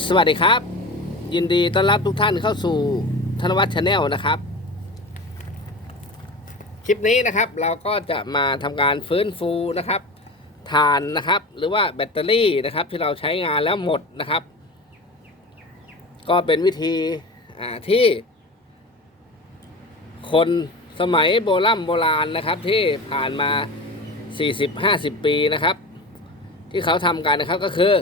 สวัสดีครับ ยินดีต้อนรับทุกท่านเข้าสู่ธนวัฒน์ชาแนลนะครับ คลิปนี้นะครับเราก็จะมาทำการฟื้นฟูนะครับฐานนะครับ หรือว่าแบตเตอรี่นะครับ ที่เราใช้งานแล้วหมดนะครับ ก็เป็นวิธีที่ คนสมัยโบราณโบราณนะครับ ที่ผ่านมา 40-50 ปีนะครับ ที่เขาทำกันนะครับก็คือ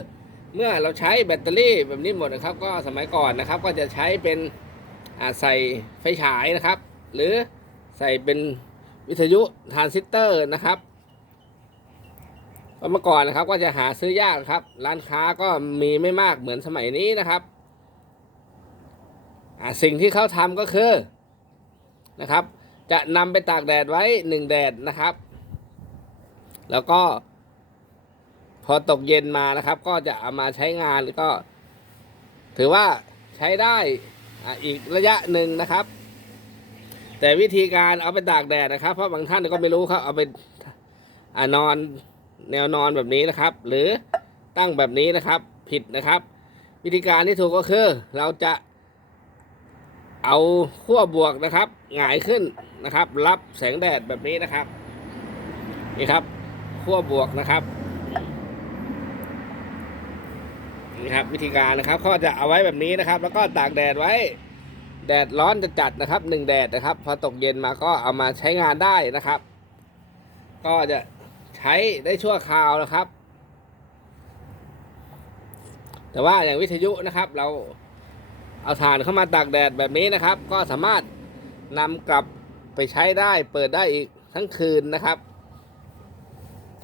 เมื่อเราใช้แบตเตอรี่แบบนี้หมดนะครับ ก็สมัยก่อนนะครับ ก็จะใช้เป็นใส่ไฟฉายนะครับ หรือใส่เป็นวิทยุทรานซิสเตอร์นะครับเพราะเมื่อก่อนนะครับก็จะหาซื้อยากครับ ร้านค้าก็มีไม่มากเหมือนสมัยนี้นะครับสิ่งที่เขาทำก็คือนะครับ จะนำไปตากแดดไว้หนึ่งแดดนะครับ แล้วก็ พอตกเย็นมานะครับ ก็จะเอามาใช้งานก็ ถือว่าใช้ได้อีกระยะหนึ่งนะครับ แต่วิธีการเอาไปตากแดดนะครับ เพราะบางท่านก็ไม่รู้ครับเอาไปอนอนแนวนอนแบบนี้นะครับ หรือตั้งแบบนี้นะครับ ผิดนะครับ วิธีการที่ถูกก็คือ เราจะเอาขั้วบวกนะครับหงายขึ้นนะครับ รับแสงแดดแบบนี้นะครับ นี่ครับขั้วบวกนะครับ นี่ครับ วิธีการนะครับเขาจะเอาไว้แบบนี้นะครับ แล้วก็ตากแดดไว้ แดดร้อนจะจัดนะครับหนึ่งแดดนะครับ พอตกเย็นมาก็เอามาใช้งานได้นะครับ ก็จะใช้ได้ชั่วคราวนะครับ แต่ว่าอย่างวิทยุนะครับ เราเอาถ่านเข้ามาตากแดดแบบนี้นะครับ ก็สามารถนำกลับไปใช้ได้เปิดได้อีกทั้งคืนนะครับ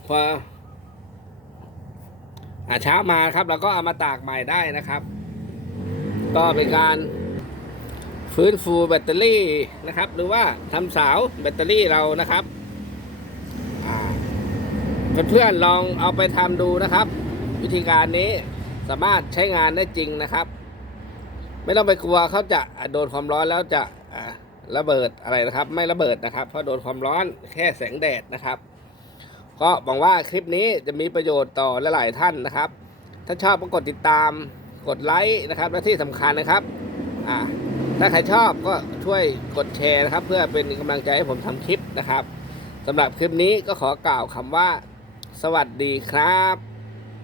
พอ อ่าเช้ามาครับเราก็เอามาตากใหม่ได้นะครับ ก็เป็นการฟื้นฟูแบตเตอรี่นะครับ หรือว่าทำสาวแบตเตอรี่เรานะครับเพื่อนๆลองเอาไปทำดูนะครับ วิธีการนี้สามารถใช้งานได้จริงนะครับ ไม่ต้องไปกลัวเขาจะโดนความร้อนแล้วจะระเบิดอะไรนะครับ ไม่ระเบิดนะครับ เพราะโดนความร้อนแค่แสงแดดนะครับ ก็หวังว่าคลิปนี้จะมีประโยชน์ต่อหลายๆท่านนะครับ ถ้าชอบก็กดติดตาม กดไลค์นะครับ และที่สำคัญนะครับอ่าถ้าใครชอบก็ช่วยกดแชร์นะครับ เพื่อเป็นกำลังใจให้ผมทำคลิปนะครับสำหรับคลิปนี้ก็ขอกล่าวคำว่า สวัสดีครับ